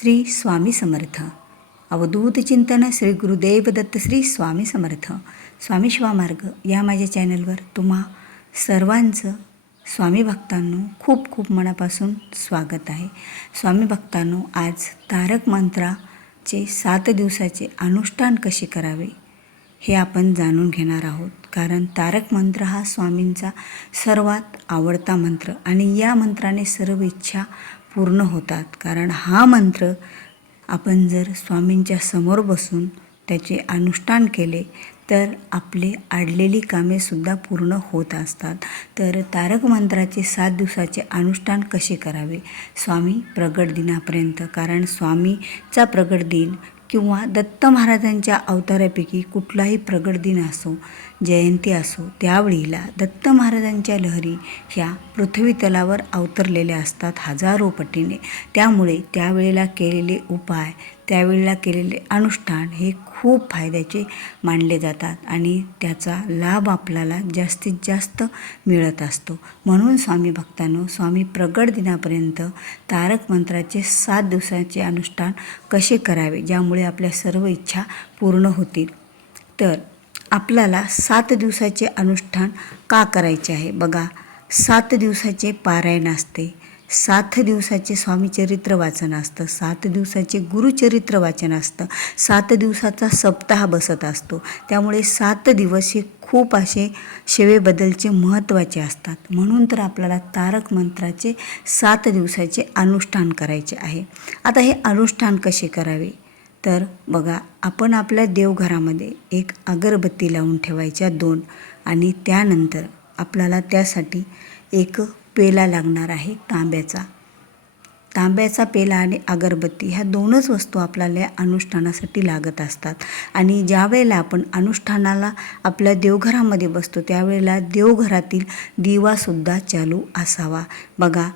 श्री स्वामी समर्थ. अवधूत चिंतन श्री गुरुदेव दत्त श्री स्वामी समर्थ. स्वामी शिवामार्ग या माझ्या चॅनलवर तुम्हा सर्वांचं स्वामी भक्तांनो खूप खूप मनापासून स्वागत आहे. स्वामी भक्तांनो आज तारक मंत्राचे सात दिवसाचे अनुष्ठान कसे करावे हे आपण जाणून घेणार आहोत. कारण तारक मंत्र हा स्वामींचा सर्वात आवडता मंत्र आणि या मंत्राने सर्व इच्छा पूर्ण होतात. कारण हा मंत्र आपण जर स्वामींच्या समोर बसून त्याचे अनुष्ठान केले तर आपले आडलेली कामेसुद्धा पूर्ण होत असतात. तर तारक मंत्राचे सात दिवसाचे अनुष्ठान कसे करावे? स्वामी प्रगट दिनापर्यंत. कारण स्वामीचा प्रगट दिन किंवा दत्त महाराजांच्या अवतारापैकी कुठलाही प्रगट दिन असो जयंती असो त्यावेळीला दत्त महाराजांच्या लहरी ह्या पृथ्वी तलावर अवतरलेल्या असतात हजारो पटीने. त्यामुळे त्यावेळेला केलेले उपाय त्यावेळेला केलेले अनुष्ठान हे खूप फायद्याचे मानले जातात आणि त्याचा लाभ आपल्याला जास्तीत जास्त मिळत असतो. म्हणून स्वामी भक्तांनो स्वामी प्रगट दिनापर्यंत तारक मंत्राचे सात दिवसाचे अनुष्ठान कसे करावे ज्यामुळे आपल्या सर्व इच्छा पूर्ण होतील. तर आपल्याला सात दिवसाचे अनुष्ठान का करायचे आहे? बघा सात दिवसाचे पारायण असते. सात दिवसाचे स्वामीचरित्र वाचन असतं सात दिवसाचे गुरुचरित्र वाचन असतं सात दिवसाचा सप्ताह बसत असतो. त्यामुळे सात दिवस हे खूप असे सेवेबद्दलचे महत्त्वाचे असतात. म्हणून तर आपल्याला तारक मंत्राचे सात दिवसाचे अनुष्ठान करायचे आहे. आता हे अनुष्ठान कसे करावे? तर बघा आपण आपल्या देवघरामध्ये एक अगरबत्ती लावून ठेवायच्या दोन आणि त्यानंतर आपल्याला त्यासाठी एक पेला लागणार आहे तांब्याचा. तांब्याचा पेला आणि अगरबत्ती ह्या दोनच वस्तू आपल्याला या अनुष्ठानासाठी लागत असतात. आणि ज्यावेळेला आपण अनुष्ठानाला आपल्या देवघरामध्ये बसतो त्यावेळेला देवघरातील दिवासुद्धा चालू असावा. बघा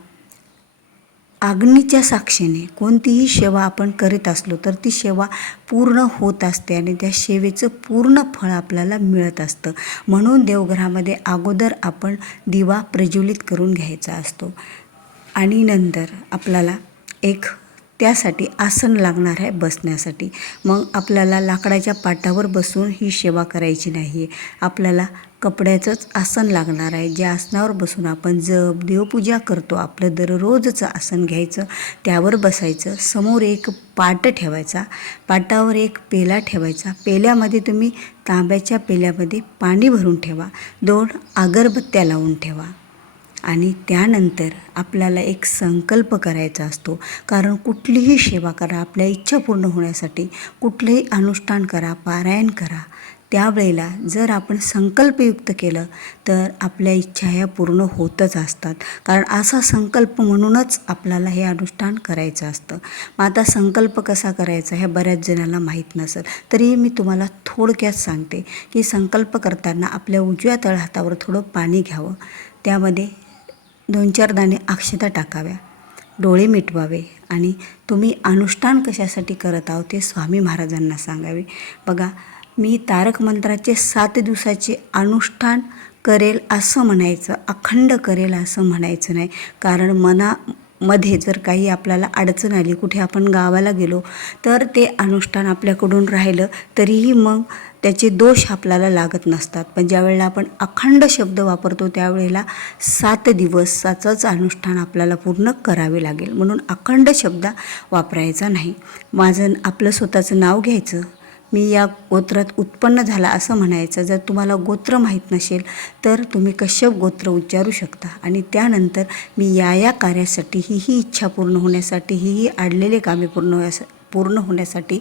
अग्नीच्या साक्षीने कोणतीही सेवा आपण करीत असलो तर ती सेवा पूर्ण होत असते आणि त्या सेवेचं पूर्ण फळ आपल्याला मिळत असतं. म्हणून देवघरामध्ये अगोदर आपण दिवा प्रज्वलित करून घ्यायचा असतो. आणि नंतर आपल्याला एक त्यासाठी आसन लागणार आहे बसण्यासाठी. मग आपल्याला लाकडाच्या पाटावर बसून ही सेवा करायची नाही आहे आपल्याला कपड्याचंच आसन लागणार आहे. ज्या आसनावर बसून आपण जप देवपूजा करतो आपलं दररोजचं आसन घ्यायचं त्यावर बसायचं समोर एक पाट ठेवायचा पाटावर एक पेला ठेवायचा. पेल्यामध्ये तुम्ही तांब्याच्या पेल्यामध्ये पाणी भरून ठेवा. दोन अगरबत्त्या लावून ठेवा. आणि त्यानंतर आपल्याला एक संकल्प करायचा असतो. कारण कुठलीही सेवा करा आपल्या इच्छा पूर्ण होण्यासाठी कुठलंही अनुष्ठान करा पारायण करा. त्यावेळेला जर आपण संकल्पयुक्त केलं तर आपल्या इच्छा ह्या पूर्ण होतच असतात. कारण असा संकल्प म्हणूनच आपल्याला हे अनुष्ठान करायचं असतं. मग आता संकल्प कसा करायचा हे बऱ्याच जणांना माहीत नसेल. तरी मी तुम्हाला थोडक्यात सांगते की संकल्प करताना आपल्या उजव्या तळहातावर थोडं पाणी घ्यावं. त्यामध्ये दोन चार दाणे अक्षता टाकाव्या. डोळे मिटवावे आणि तुम्ही अनुष्ठान कशासाठी करत आहोत ते स्वामी महाराजांना सांगावे. बघा मी तारक मंत्राचे सात दिवसाचे अनुष्ठान करेल असं म्हणायचं अखंड करेल असं म्हणायचं नाही. कारण मना मध्ये जर काही आपल्याला अडचण आली कुठे आपण गावाला गेलो तर ते अनुष्ठान आपल्याकडून राहिलं तरीही मग त्याचे दोष आपल्याला लागत नसतात. पण ज्यावेळेला आपण अखंड शब्द वापरतो त्यावेळेला सात दिवसाचंच अनुष्ठान आपल्याला पूर्ण करावे लागेल. म्हणून अखंड शब्द वापरायचा नाही. माझं आपलं स्वतःचं नाव घ्यायचं. मी या गोत्रात उत्पन्न झाला असं म्हणायचं. जर तुम्हाला गोत्र माहीत नसेल तर तुम्ही कश्यप गोत्र उच्चारू शकता. आणि त्यानंतर मी या या कार्यासाठी ही ही इच्छा पूर्ण होण्यासाठी ही ही आडलेले कामे पूर्ण होण्यास पूर्ण होण्यासाठी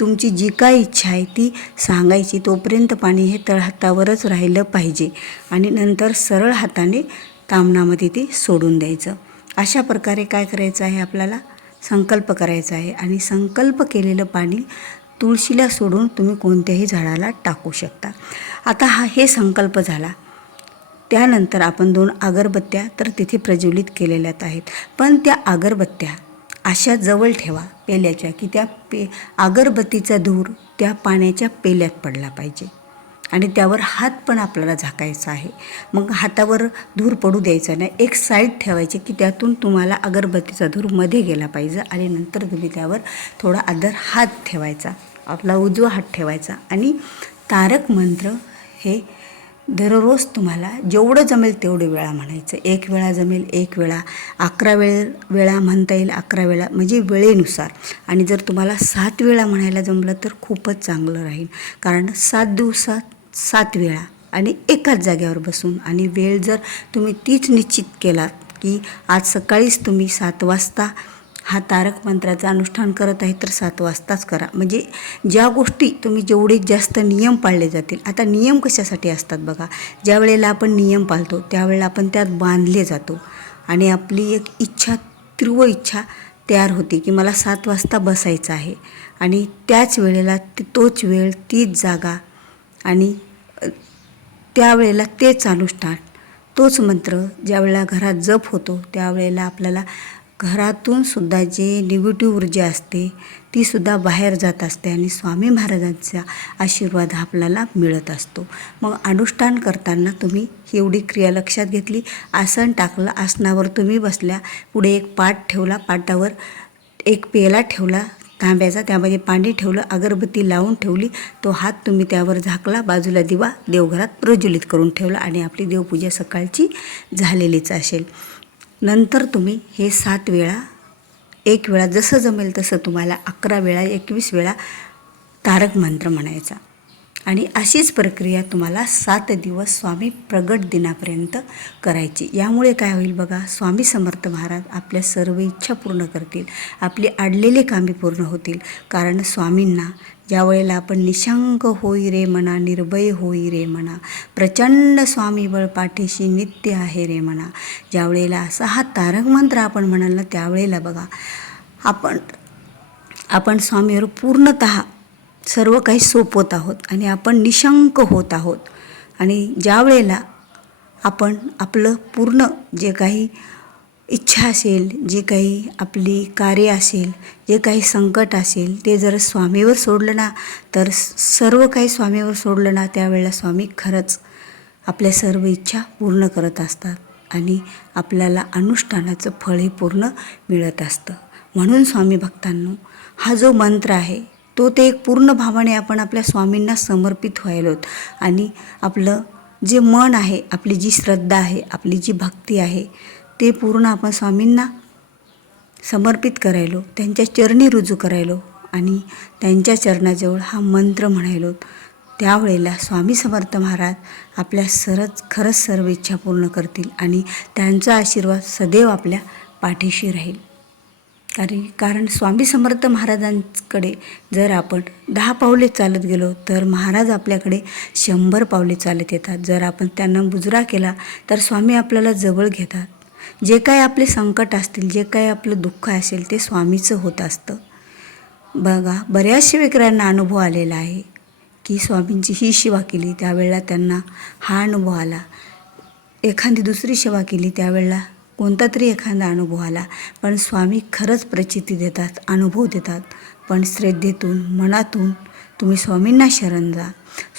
तुमची जी काय इच्छा आहे ती सांगायची. तोपर्यंत पाणी हे तळहातावरच राहिलं पाहिजे. आणि नंतर सरळ हाताने तामणामध्ये ते सोडून द्यायचं. अशा प्रकारे काय करायचं आहे आपल्याला? संकल्प करायचा आहे. आणि संकल्प केलेलं पाणी तुळशीला सोडून तुम्ही कोणत्याही झाडाला टाकू शकता. आता हा हे संकल्प झाला. त्यानंतर आपण दोन अगरबत्त्या तर तिथे प्रज्वलित केलेल्यात आहेत. पण त्या अगरबत्त्या अशा जवळ ठेवा पेल्याच्या की त्या पे अगरबत्तीचा धूर त्या पाण्याच्या पेल्यात पडला पाहिजे. आणि त्यावर हात पण आपल्याला झाकायचा आहे. मग हातावर धूर पडू द्यायचा नाही. एक साईड ठेवायची की त्यातून तुम्हाला अगरबत्तीचा धूरमध्ये गेला पाहिजे आणि नंतर तुम्ही त्यावर थोडा आदर हात ठेवायचा. आपला उजवा हात ठेवायचा. आणि तारक मंत्र हे दररोज तुम्हाला जेवढं जमेल तेवढे वेळा म्हणायचं. एक वेळा जमेल एक वेळा अकरा वेळ वेळा म्हणता येईल अकरा वेळा म्हणजे वेळेनुसार. आणि जर तुम्हाला सात वेळा म्हणायला जमलं तर खूपच चांगलं राहील. कारण सात दिवसात सात वेळा आणि एकाच जाग्यावर बसून. आणि वेळ जर तुम्ही तीच निश्चित केलात की आज सकाळीच तुम्ही सात वाजता हा तारक मंत्राचं अनुष्ठान करत आहे तर सात वाजताच करा. म्हणजे ज्या गोष्टी तुम्ही जेवढे जास्त नियम पाळले जातील आता नियम कशासाठी असतात बघा. ज्या वेळेला आपण नियम पाळतो त्यावेळेला आपण त्यात बांधले जातो. आणि आपली एक इच्छा तीव्र इच्छा तयार होते की मला सात वाजता बसायचं आहे. आणि त्याच वेळेला तोच वेळ तीच जागा आणि त्यावेळेला तेच अनुष्ठान तोच मंत्र ज्यावेळेला घरात जप होतो त्यावेळेला आपल्याला घरातून सुद्धा जे निगेटिव्ह ऊर्जा असते ती सुद्धा बाहेर जात असते आणि स्वामी महाराजांचा आशीर्वाद हा आपल्याला मिळत असतो. मग अनुष्ठान करताना तुम्ही एवढी क्रिया लक्षात घेतली आसन टाकलं आसनावर तुम्ही बसल्या पुढे एक पाट ठेवला पाटावर एक पेला ठेवला तांब्याचा त्यामध्ये पाणी ठेवलं अगरबत्ती लावून ठेवली. तो हात तुम्ही त्यावर झाकला बाजूला दिवा देवघरात प्रज्वलित करून ठेवला आणि आपली देवपूजा सकाळची झालेलीच असेल. नंतर तुम्ही हे सात वेळा एक वेळा जसं जमेल तसं तुम्हाला अकरा वेळा एकवीस वेळा तारक मंत्र म्हणायचा. आणि अशीच प्रक्रिया तुम्हाला सात दिवस स्वामी प्रगट दिनापर्यंत करायची. यामुळे काय होईल बघा स्वामी समर्थ महाराज आपल्या सर्व इच्छा पूर्ण करतील आपली अडलेली कामे पूर्ण होतील. कारण स्वामींना ज्या वेळेला आपण निशंक होई रे म्हणा निर्भय होई रे म्हणा प्रचंड स्वामी बळ पाठीशी नित्य आहे रे म्हणा ज्या वेळेला असा हा तारक मंत्र आपण म्हणाल ना त्यावेळेला बघा आपण आपण स्वामीवर पूर्णत सर्व काही सोपवत आहोत आणि आपण निशंक होत आहोत. आणि ज्या वेळेला आपण आपलं पूर्ण जे काही इच्छा असेल जे काही आपली कार्य असेल जे काही संकट असेल ते जर स्वामीवर सोडलं ना तर सर्व काही स्वामीवर सोडलं ना त्यावेळेला स्वामी खरंच आपल्या सर्व इच्छा पूर्ण करत असतात आणि आपल्याला अनुष्ठानाचं फळही पूर्ण मिळत असतं. म्हणून स्वामी भक्तांनो हा जो मंत्र आहे तो ते एक पूर्ण भावाने आपण आपल्या स्वामींना समर्पित व्हायलोत आणि आपलं जे मन आहे आपली जी श्रद्धा आहे आपली जी भक्ती आहे ते पूर्ण आपण स्वामींना समर्पित करायलो त्यांच्या चरणी रुजू करायलो आणि त्यांच्या चरणाजवळ हा मंत्र म्हणायलो. त्यावेळेला स्वामी समर्थ महाराज आपल्या सरच खरंच सर्व इच्छा पूर्ण करतील आणि त्यांचा आशीर्वाद सदैव आपल्या पाठीशी राहील. कारण कारण स्वामी समर्थ महाराजांकडे जर आपण दहा पावले चालत गेलो तर महाराज आपल्याकडे शंभर पावले चालत येतात. जर आपण त्यांना बुजरा केला तर स्वामी आपल्याला जवळ घेतात. जे काय आपले संकट असतील जे काय आपलं दुःख असेल ते स्वामीचं होत असतं. बघा बऱ्याचशा विक्रांना अनुभव आलेला आहे की स्वामींची ही सेवा केली त्यावेळेला त्यांना हा अनुभव आला. एखादी दुसरी सेवा केली त्यावेळेला कोणता तरी एखादा अनुभव आला पण स्वामी खरंच प्रचिती देतात अनुभव देतात. पण श्रद्धेतून मनातून तुम्ही स्वामींना शरण जा.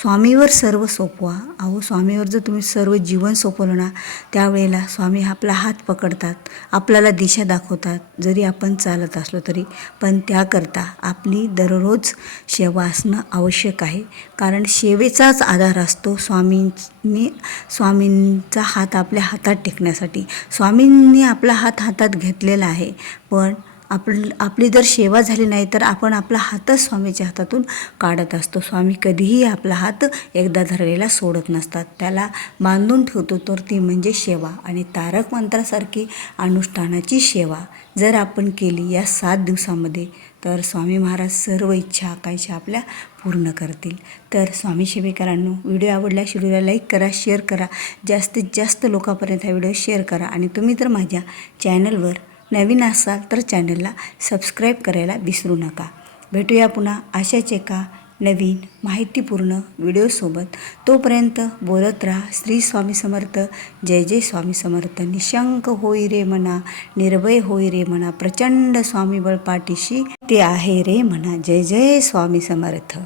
स्वामीवर सर्व सोपवा. अहो स्वामीवर जर तुम्ही सर्व जीवन सोपवलं ना त्यावेळेला स्वामी आपला हात पकडतात आपल्याला दिशा दाखवतात जरी आपण चालत असलो तरी. पण त्याकरता आपली दररोज सेवा असणं आवश्यक आहे. कारण सेवेचाच आधार असतो स्वामींनी स्वामींचा हात आपल्या हातात टेकण्यासाठी. स्वामींनी आपला हात हातात घेतलेला आहे. पण आपल आपली जर सेवा झाली नाही तर आपण आपला हातच स्वामीच्या हातातून काढत असतो. स्वामी कधीही आपला हात एकदा धरलेला सोडत नसतात. त्याला बांधून ठेवतो तर ती म्हणजे सेवा. आणि तारक मंत्रासारखी अनुष्ठानाची सेवा जर आपण केली या सात दिवसामध्ये तर स्वामी महाराज सर्व इच्छा आकांक्षा आपल्या पूर्ण करतील. तर स्वामी सेवेकरांनो व्हिडिओ आवडल्यास व्हिडिओला लाईक करा शेअर करा. जास्तीत जास्त लोकांपर्यंत हा व्हिडिओ शेअर करा. आणि तुम्ही तर माझ्या चॅनलवर नवीन असाल तर चॅनलला सबस्क्राईब करायला विसरू नका. भेटूया पुन्हा अशाच एका नवीन माहितीपूर्ण व्हिडिओसोबत. तोपर्यंत बोलत राहा. श्री स्वामी समर्थ. जय जय स्वामी समर्थ. निशंक होई रे म्हणा निर्भय होई रे म्हणा प्रचंड स्वामी बळ पाठीशी ते आहे रे म्हणा जय जय स्वामी समर्थ.